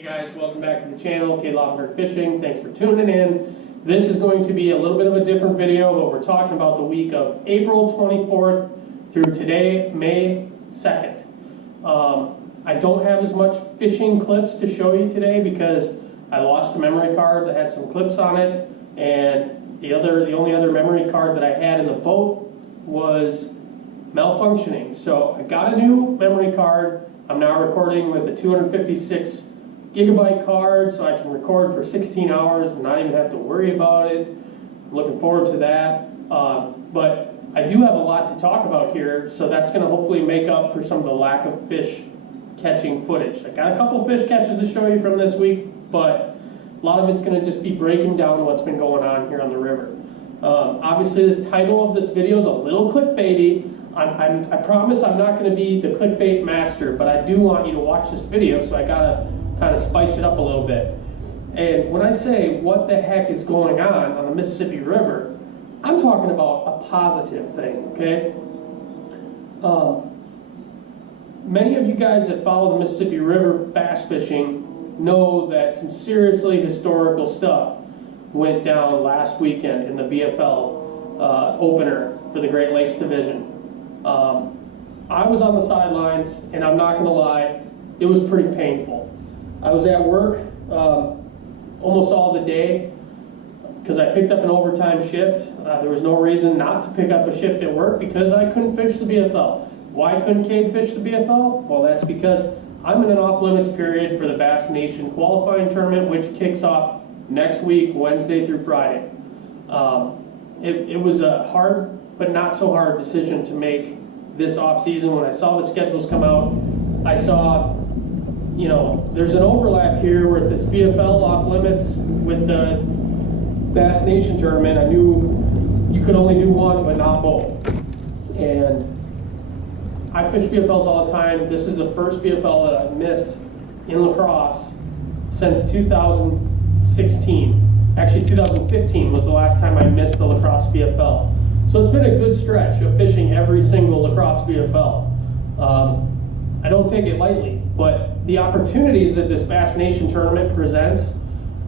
Hey guys, welcome back to the channel, K Lobner Fishing. Thanks for tuning in. This is going to be a little bit of a different video, but we're talking about the week of April 24th through today, May 2nd. I don't have as much fishing clips to show you today because I lost a memory card that had some clips on it, and the only other memory card that I had in the boat was malfunctioning. So I got a new memory card. I'm now recording with a 256 gigabyte card, so I can record for 16 hours and not even have to worry about it. I'm looking forward to that. But I do have a lot to talk about here, so that's going to hopefully make up for some of the lack of fish catching footage. I got a couple fish catches to show you from this week, but a lot of it's going to just be breaking down what's been going on here on the river. Obviously, this title of this video is a little clickbaity. I promise I'm not going to be the clickbait master, but I do want you to watch this video, so I got to kind of spice it up a little bit. And when I say what the heck is going on the Mississippi River, I'm talking about a positive thing, okay? Many of you guys that follow the Mississippi River bass fishing know that some seriously historical stuff went down last weekend in the BFL opener for the Great Lakes Division. I was on the sidelines, and I'm not going to lie, it was pretty painful. I was at work almost all the day because I picked up an overtime shift. There was no reason not to pick up a shift at work because I couldn't fish the BFL. Why couldn't Cade fish the BFL? Well, that's because I'm in an off-limits period for the Bass Nation qualifying tournament, which kicks off next week, Wednesday through Friday. It was a hard but not so hard decision to make this off season. When I saw the schedules come out, I saw, you know, there's an overlap here with this BFL off limits with the Bass Nation tournament. I knew you could only do one, but not both. And I fish BFLs all the time. This is the first BFL that I've missed in lacrosse since 2016. Actually, 2015 was the last time I missed the lacrosse BFL. So it's been a good stretch of fishing every single lacrosse BFL. I don't take it lightly, but the opportunities that this Bass Nation tournament presents,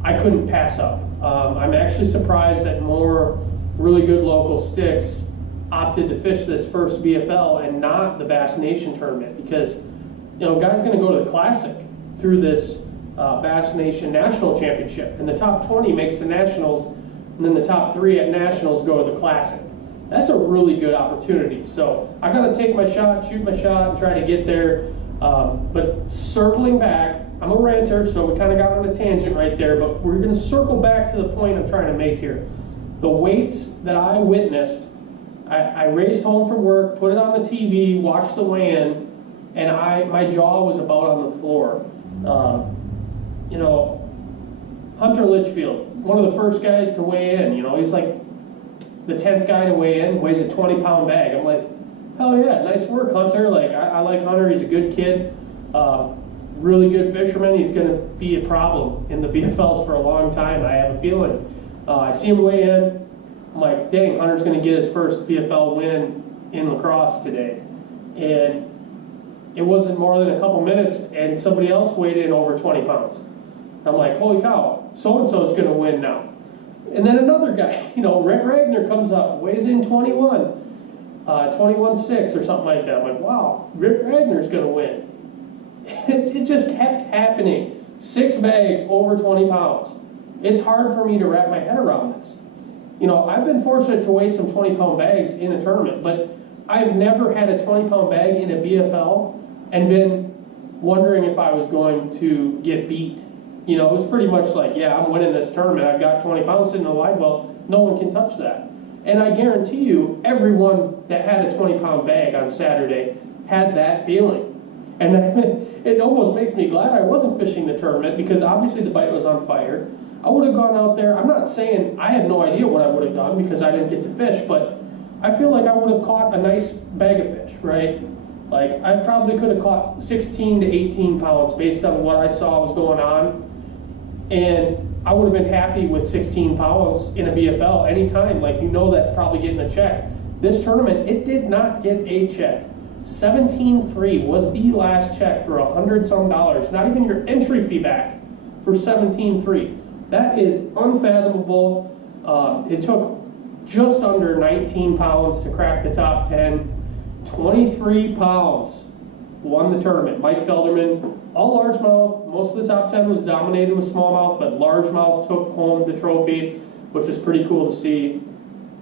I couldn't pass up. I'm actually surprised that more really good local sticks opted to fish this first BFL and not the Bass Nation tournament because, you know, guys going to go to the Classic through this Bass Nation National Championship, and the top 20 makes the Nationals, and then the top 3 at Nationals go to the Classic. That's a really good opportunity. So I got to take my shot, shoot my shot, and try to get there. But circling back, I'm a ranter, so we kind of got on a tangent right there, but we're going to circle back to the point I'm trying to make here. The weights that I witnessed, I raced home from work, put it on the TV, watched the weigh-in, and my jaw was about on the floor. You know, Hunter Litchfield, one of the first guys to weigh in, you know, he's like the 10th guy to weigh in, weighs a 20-pound bag. I'm like, hell yeah, nice work, Hunter. Like, I like Hunter. He's a good kid, really good fisherman. He's going to be a problem in the BFLs for a long time, I have a feeling. I see him weigh in. I'm like, dang, Hunter's going to get his first BFL win in lacrosse today. And it wasn't more than a couple minutes, and somebody else weighed in over 20 pounds. I'm like, holy cow, so-and-so is going to win now. And then another guy, you know, Rick Ragnar comes up, weighs in 21.6 or something like that. I'm like, wow, Rick Ragnar's going to win. It just kept happening. 6 bags over 20 pounds. It's hard for me to wrap my head around this. You know, I've been fortunate to weigh some 20-pound bags in a tournament, but I've never had a 20-pound bag in a BFL and been wondering if I was going to get beat. You know, it was pretty much like, yeah, I'm winning this tournament. I've got 20 pounds sitting in the live well. No one can touch that. And I guarantee you, everyone that had a 20-pound bag on Saturday had that feeling. And it almost makes me glad I wasn't fishing the tournament because obviously the bite was on fire. I would have gone out there. I'm not saying I have no idea what I would have done because I didn't get to fish, but I feel like I would have caught a nice bag of fish, right? Like, I probably could have caught 16 to 18 pounds based on what I saw was going on. And I would have been happy with 16 pounds in a BFL anytime. Like, you know, that's probably getting a check. This tournament, it did not get a check. $17,300 was the last check for $100-some. Not even your entry fee back. for 17.3. That is unfathomable. It took just under 19 pounds to crack the top 10. 23 pounds won the tournament. Mike Felderman, all largemouth. Most of the top 10 was dominated with smallmouth, but largemouth took home the trophy, which was pretty cool to see.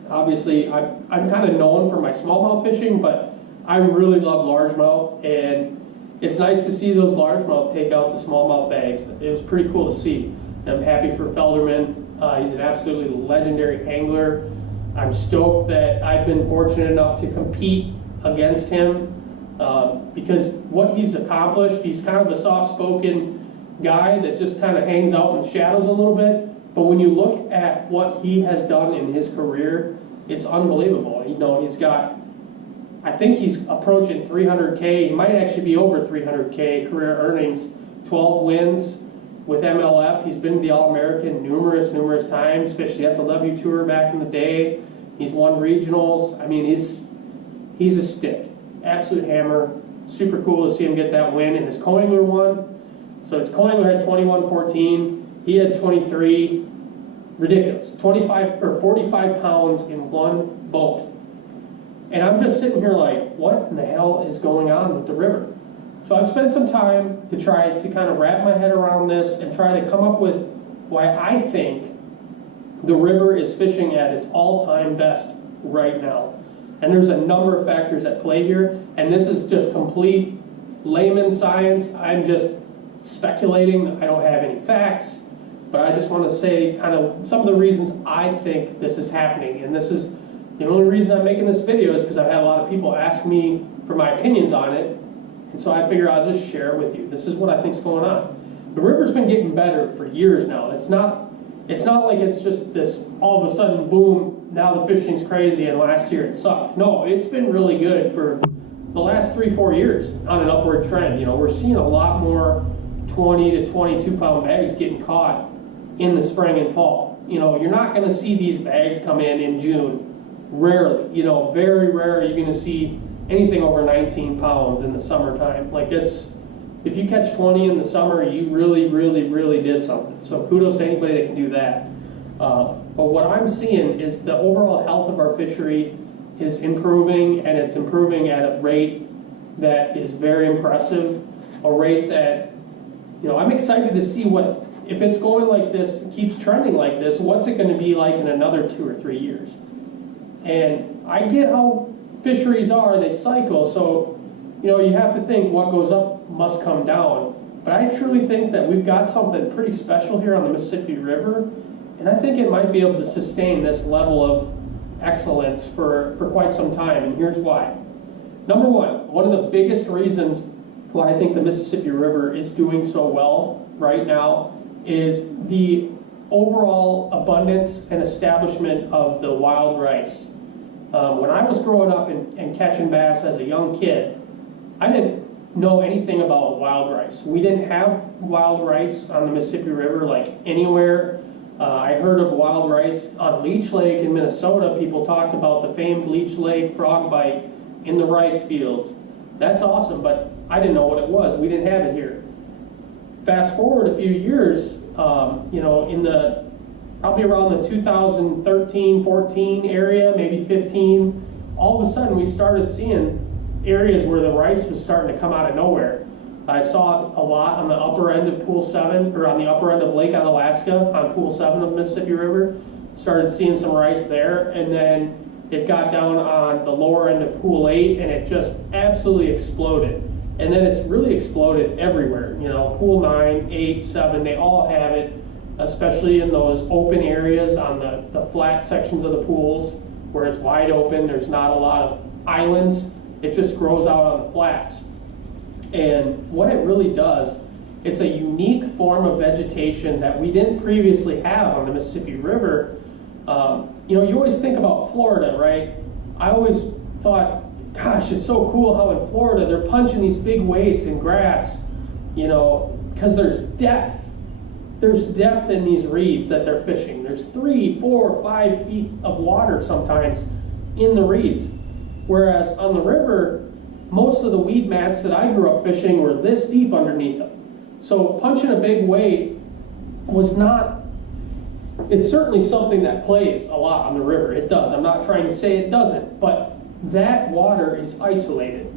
Obviously, I'm kind of known for my smallmouth fishing, but I really love largemouth, and it's nice to see those largemouth take out the smallmouth bags. It was pretty cool to see. I'm happy for Felderman. He's an absolutely legendary angler. I'm stoked that I've been fortunate enough to compete against him because what he's accomplished, he's kind of a soft-spoken guy that just kind of hangs out in the shadows a little bit. But when you look at what he has done in his career, it's unbelievable. You know, he's got, I think he's approaching 300K. He might actually be over 300K career earnings, 12 wins with MLF. He's been to the All-American numerous times, fished the FLW Tour back in the day. He's won regionals. I mean, he's a stick. Absolute hammer. Super cool to see him get that win. And his Coingler won. So his Coingler had 21.14. He had 23. Ridiculous. 25 or 45 pounds in one boat. And I'm just sitting here like, what in the hell is going on with the river? So I've spent some time to try to kind of wrap my head around this and try to come up with why I think the river is fishing at its all-time best right now. And there's a number of factors at play here, and this is just complete layman science. I'm just speculating. I don't have any facts, but I just want to say kind of some of the reasons I think this is happening. And this is the only reason I'm making this video is because I've had a lot of people ask me for my opinions on it, and so I figure I'll just share it with you. This is what I think's going on. The river's been getting better for years now. It's not like it's just this all of a sudden boom, now the fishing's crazy and last year it sucked. No, it's been really good for the last 3-4 years on an upward trend. You know, we're seeing a lot more 20 to 22 pound bags getting caught in the spring and fall. You know, you're not going to see these bags come in June. Rarely, you know, very rare you're going to see anything over 19 pounds in the summertime. Like if you catch 20 in the summer, you really did something. So kudos to anybody that can do that. But what I'm seeing is the overall health of our fishery is improving, and it's improving at a rate that is very impressive. A rate that, you know, I'm excited to see what, if it's going like this, keeps trending like this, what's it going to be like in another 2 or 3 years? And I get how fisheries are, they cycle, so you know, you have to think what goes up must come down. But I truly think that we've got something pretty special here on the Mississippi River, and I think it might be able to sustain this level of excellence for quite some time, and here's why. Number one of the biggest reasons why I think the Mississippi River is doing so well right now is the overall abundance and establishment of the wild rice. When I was growing up and catching bass as a young kid, I didn't know anything about wild rice. We didn't have wild rice on the Mississippi River like anywhere. I heard of wild rice on Leech Lake in Minnesota. People talked about the famed Leech Lake frog bite in the rice fields. That's awesome, but I didn't know what it was. We didn't have it here. Fast forward a few years, you know, in the probably around the 2013, 14 area, maybe 15, all of a sudden we started seeing areas where the rice was starting to come out of nowhere. I saw it a lot on the upper end of Pool 7, or on the upper end of Lake Onalaska, on Pool 7 of the Mississippi River. Started seeing some rice there, and then it got down on the lower end of Pool 8, and it just absolutely exploded. And then it's really exploded everywhere. You know, Pool 9, 8, 7, they all have it, especially in those open areas on the flat sections of the pools where it's wide open, there's not a lot of islands, it just grows out on the flats. And what it really does, it's a unique form of vegetation that we didn't previously have on the Mississippi River. You know, you always think about Florida, right? I always thought, gosh, it's so cool how in Florida they're punching these big weights in grass, you know, because there's depth. There's depth in these reeds that they're fishing. There's 3, 4, 5 feet of water sometimes in the reeds. Whereas on the river, most of the weed mats that I grew up fishing were this deep underneath them. So punching a big weight was not, it's certainly something that plays a lot on the river. It does. I'm not trying to say it doesn't, but that water is isolated.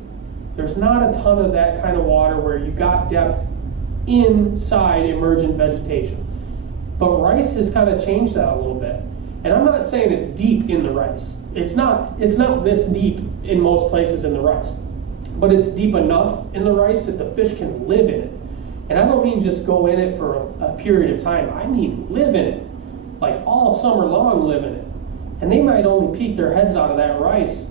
There's not a ton of that kind of water where you got depth inside emergent vegetation. But rice has kind of changed that a little bit. And I'm not saying it's deep in the rice. It's not this deep in most places in the rice. But it's deep enough in the rice that the fish can live in it. And I don't mean just go in it for a period of time. I mean live in it. Like all summer long live in it. And they might only peek their heads out of that rice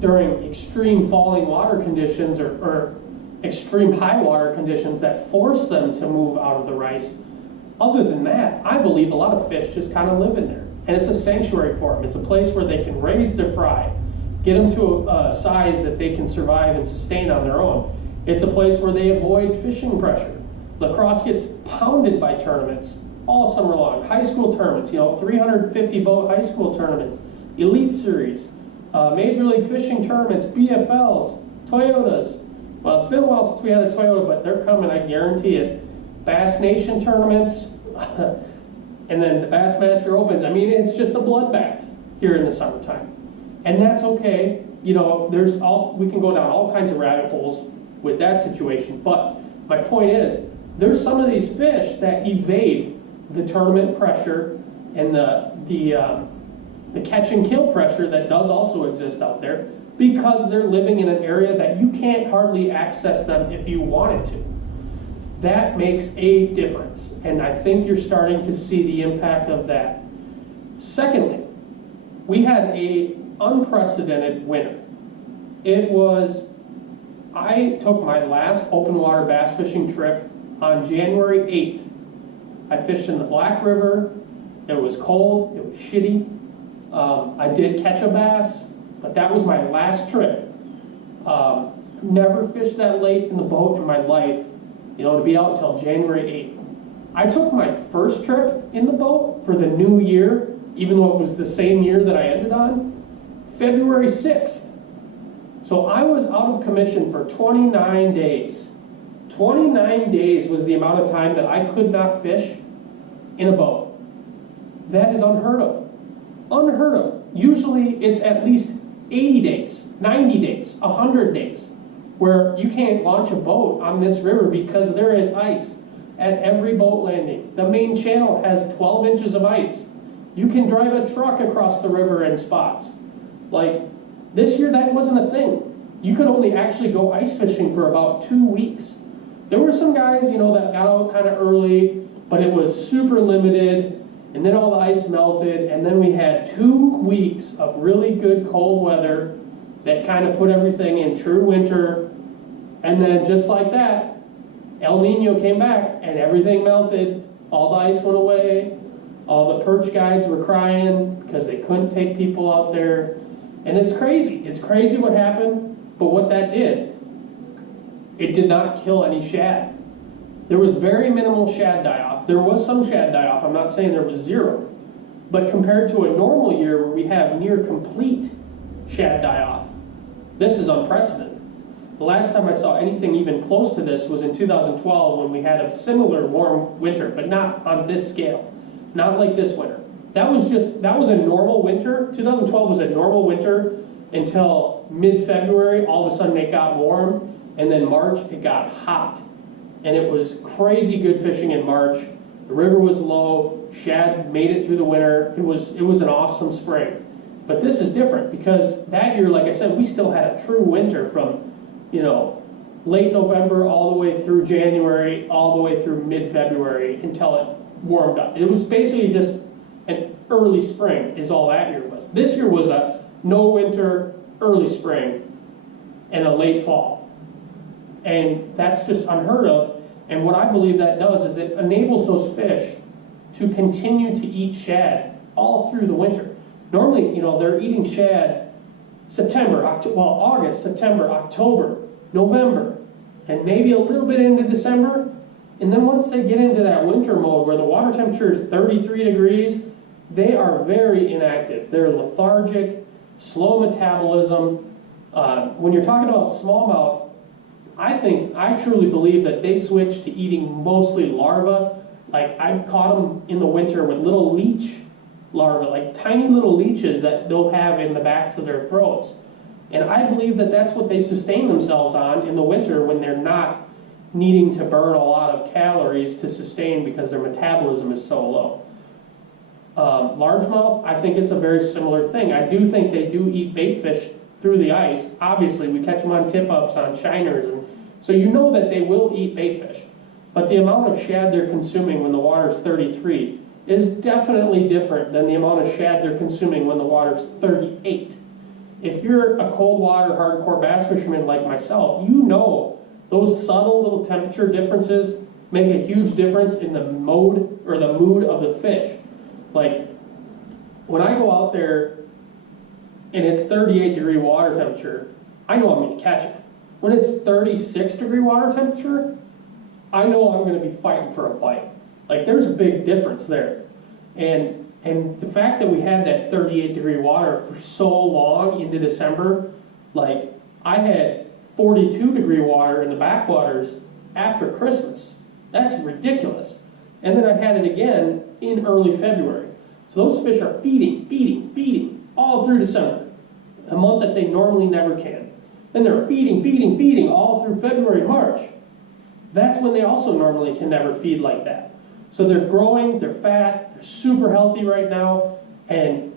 during extreme falling water conditions or extreme high water conditions that force them to move out of the rice. Other than that, I believe a lot of fish just kind of live in there. And it's a sanctuary for them. It's a place where they can raise their fry, get them to a size that they can survive and sustain on their own. It's a place where they avoid fishing pressure. Lacrosse gets pounded by tournaments all summer long. High school tournaments, 350 boat high school tournaments, elite series, major league fishing tournaments, BFLs, Toyotas. Well, it's been a while since we had a Toyota, but they're coming, I guarantee it. Bass Nation tournaments, and then the Bassmaster Opens. I mean, it's just a bloodbath here in the summertime. And that's okay. We can go down all kinds of rabbit holes with that situation. But my point is, there's some of these fish that evade the tournament pressure and the catch and kill pressure that does also exist out there, because they're living in an area that you can't hardly access them if you wanted to. That makes a difference, and I think you're starting to see the impact of that. Secondly, we had an unprecedented winter. I took my last open water bass fishing trip on January 8th. I fished in the Black River. It was cold, it was shitty. I did catch a bass, but that was my last trip. Never fished that late in the boat in my life, to be out until January 8th. I took my first trip in the boat for the new year, even though it was the same year that I ended on, February 6th. So I was out of commission for 29 days. 29 days was the amount of time that I could not fish in a boat. That is unheard of. Unheard of. Usually it's at least 80 days, 90 days, 100 days, where you can't launch a boat on this river because there is ice at every boat landing. The main channel has 12 inches of ice. You can drive a truck across the river in spots. Like, this year that wasn't a thing. You could only actually go ice fishing for about 2 weeks. There were some guys, that got out kind of early, but it was super limited. And then all the ice melted, and then we had 2 weeks of really good cold weather that kind of put everything in true winter. And then just like that, El Nino came back and everything melted. All the ice went away. All the perch guides were crying because they couldn't take people out there. And it's crazy. It's crazy what happened, but what that did, it did not kill any shad. There was very minimal shad die-off. There was some shad die-off. I'm not saying there was zero. But compared to a normal year where we have near complete shad die-off, this is unprecedented. The last time I saw anything even close to this was in 2012 when we had a similar warm winter, but not on this scale. Not like this winter. That was a normal winter. 2012 was a normal winter until mid-February. All of a sudden it got warm, and then March it got hot. And it was crazy good fishing in March. The river was low. Shad made it through the winter. It was an awesome spring. But this is different because that year, like I said, we still had a true winter from, late November all the way through January, all the way through mid-February until it warmed up. It was basically just an early spring is all that year was. This year was a no winter, early spring, and a late fall. And that's just unheard of. And what I believe that does is it enables those fish to continue to eat shad all through the winter. Normally, they're eating shad August, September, October, November, and maybe a little bit into December. And then once they get into that winter mode where the water temperature is 33 degrees, they are very inactive. They're lethargic, slow metabolism. When you're talking about smallmouth, I truly believe that they switch to eating mostly larvae, Like I've caught them in the winter with little leech larvae, like tiny little leeches that they'll have in the backs of their throats. And I believe that that's what they sustain themselves on in the winter when they're not needing to burn a lot of calories to sustain because their metabolism is so low. Largemouth, I think it's a very similar thing. I do think they do eat bait fish through the ice. Obviously, we catch them on tip-ups, on shiners, and so you know that they will eat bait fish. But the amount of shad they're consuming when the water's 33 is definitely different than the amount of shad they're consuming when the water's 38. If you're a cold water hardcore bass fisherman like myself, you know those subtle little temperature differences make a huge difference in the mode or the mood of the fish. Like when I go out there and it's 38-degree water temperature, I know I'm going to catch it. When it's 36-degree water temperature, I know I'm going to be fighting for a bite. Like there's a big difference there. And the fact that we had that 38-degree water for so long into December, like I had 42-degree water in the backwaters after Christmas. That's ridiculous. And then I had it again in early February. So those fish are feeding all through December, a month that they normally never can. Then they're feeding all through February, March. That's when they also normally can never feed like that. So they're growing, they're fat, they're super healthy right now, and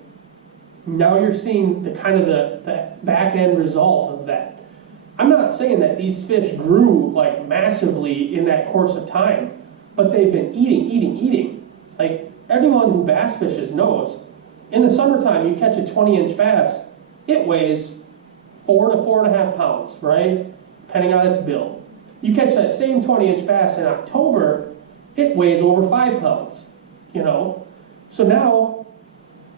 now you're seeing the kind of the back end result of that. I'm not saying that these fish grew like massively in that course of time, but they've been eating. Like everyone who bass fishes knows, in the summertime you catch a 20-inch bass, it weighs 4 to 4.5 pounds, right? Depending on its build. You catch that same 20-inch bass in October, it weighs over 5 pounds, you know? So now,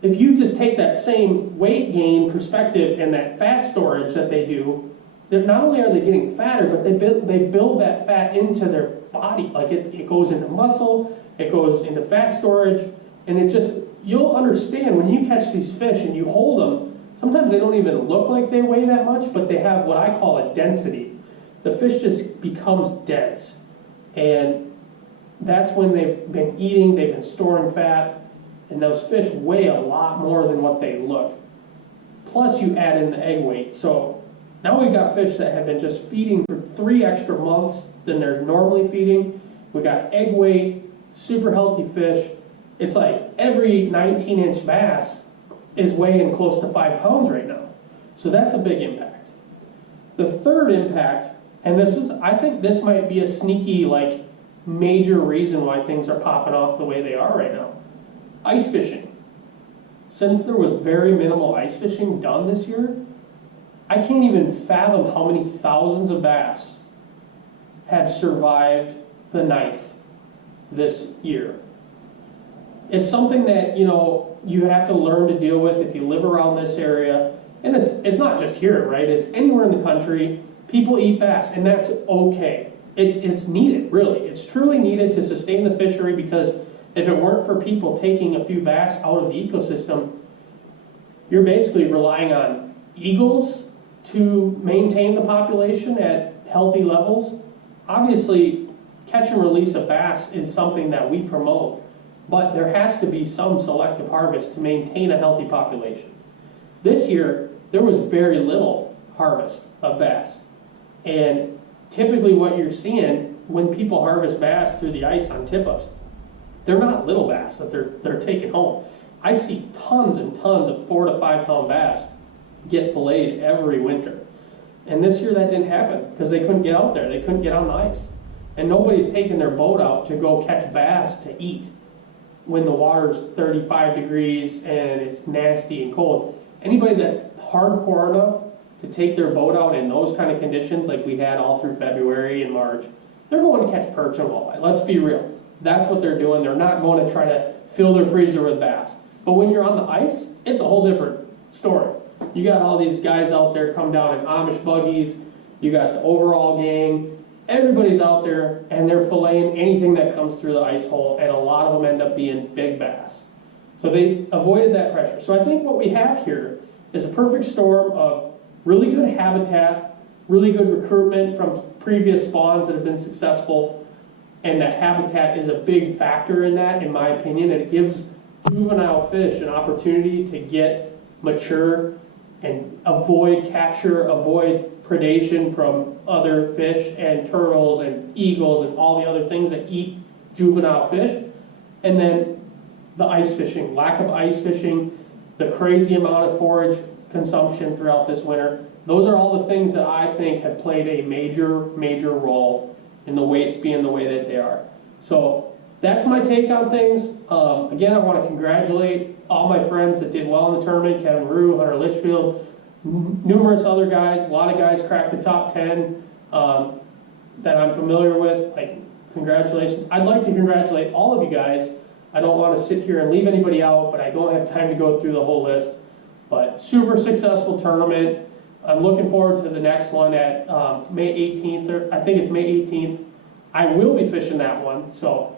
if you just take that same weight gain perspective and that fat storage that they do, not only are they getting fatter, but they build that fat into their body. Like it goes into muscle, it goes into fat storage, and it just, you'll understand when you catch these fish and you hold them, sometimes they don't even look like they weigh that much, but they have what I call a density. The fish just becomes dense. And that's when they've been eating, they've been storing fat, and those fish weigh a lot more than what they look. Plus you add in the egg weight. So now we've got fish that have been just feeding for 3 extra months than they're normally feeding. We got egg weight, super healthy fish. It's like every 19-inch bass is weighing close to 5 pounds right now. So that's a big impact. The third impact, and I think this might be a sneaky, like, major reason why things are popping off the way they are right now. Ice fishing. Since there was very minimal ice fishing done this year, I can't even fathom how many thousands of bass have survived the knife this year. It's something that, you know, you have to learn to deal with if you live around this area. And it's not just here, right? It's anywhere in the country. People eat bass, and that's okay. It's needed, really. It's truly needed to sustain the fishery, because if it weren't for people taking a few bass out of the ecosystem, you're basically relying on eagles to maintain the population at healthy levels. Obviously, catch and release of bass is something that we promote, but there has to be some selective harvest to maintain a healthy population. This year, there was very little harvest of bass. And typically what you're seeing when people harvest bass through the ice on tip-ups, they're not little bass that they're taking home. I see tons and tons of 4 to 5 pound bass get filleted every winter. And this year that didn't happen because they couldn't get out there. They couldn't get on the ice. And nobody's taking their boat out to go catch bass to eat when the water's 35 degrees and it's nasty and cold. Anybody that's hardcore enough to take their boat out in those kind of conditions like we had all through February and March, they're going to catch perch and walleye. Let's be real. That's what they're doing. They're not going to try to fill their freezer with bass. But when you're on the ice, it's a whole different story. You got all these guys out there come down in Amish buggies. You got the overall gang. Everybody's out there, and they're filleting anything that comes through the ice hole, and a lot of them end up being big bass. So they avoided that pressure. So I think what we have here is a perfect storm of really good habitat, really good recruitment from previous spawns that have been successful, And that habitat is a big factor in that, in my opinion, and it gives juvenile fish an opportunity to get mature and avoid capture, avoid predation from other fish and turtles and eagles and all the other things that eat juvenile fish. And then the ice fishing, lack of ice fishing, the crazy amount of forage consumption throughout this winter. Those are all the things that I think have played a major, major role in the weights being the way that they are. So that's my take on things. Again, I want to congratulate all my friends that did well in the tournament, Kevin Rue, Hunter Litchfield, numerous other guys. A lot of guys cracked the top 10 that I'm familiar with. Like, congratulations. I'd like to congratulate all of you guys. I don't want to sit here and leave anybody out, but I don't have time to go through the whole list. But super successful tournament. I'm looking forward to the next one at May 18th, or I think it's May 18th. I will be fishing that one, so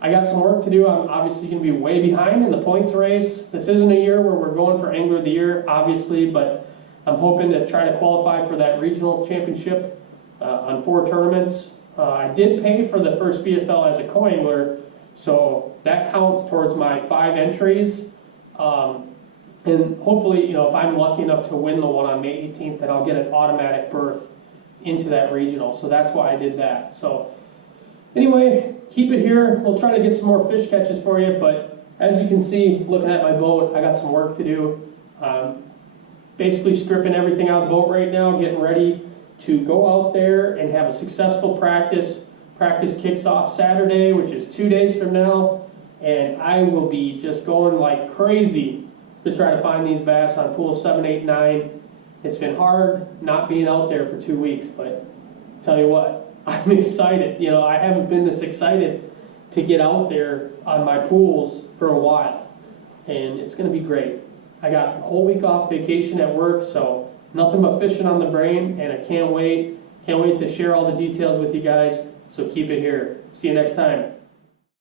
I got some work to do. I'm obviously going to be way behind in the points race. This isn't a year where we're going for Angler of the Year, obviously, but I'm hoping to try to qualify for that regional championship on 4 tournaments. I did pay for the first BFL as a co-angler, so that counts towards my 5 entries. And hopefully, you know, if I'm lucky enough to win the one on May 18th, then I'll get an automatic berth into that regional. So that's why I did that. So anyway, keep it here. We'll try to get some more fish catches for you. But as you can see, looking at my boat, I got some work to do. Basically stripping everything out of the boat right now, getting ready to go out there and have a successful practice. Practice kicks off Saturday, which is 2 days from now. And I will be just going like crazy to try to find these bass on pool 7, 8, 9. It's been hard not being out there for 2 weeks, but tell you what, I'm excited. You know, I haven't been this excited to get out there on my pools for a while, and it's going to be great. I got a whole week off vacation at work, so nothing but fishing on the brain, and I can't wait to share all the details with you guys, so keep it here. See you next time.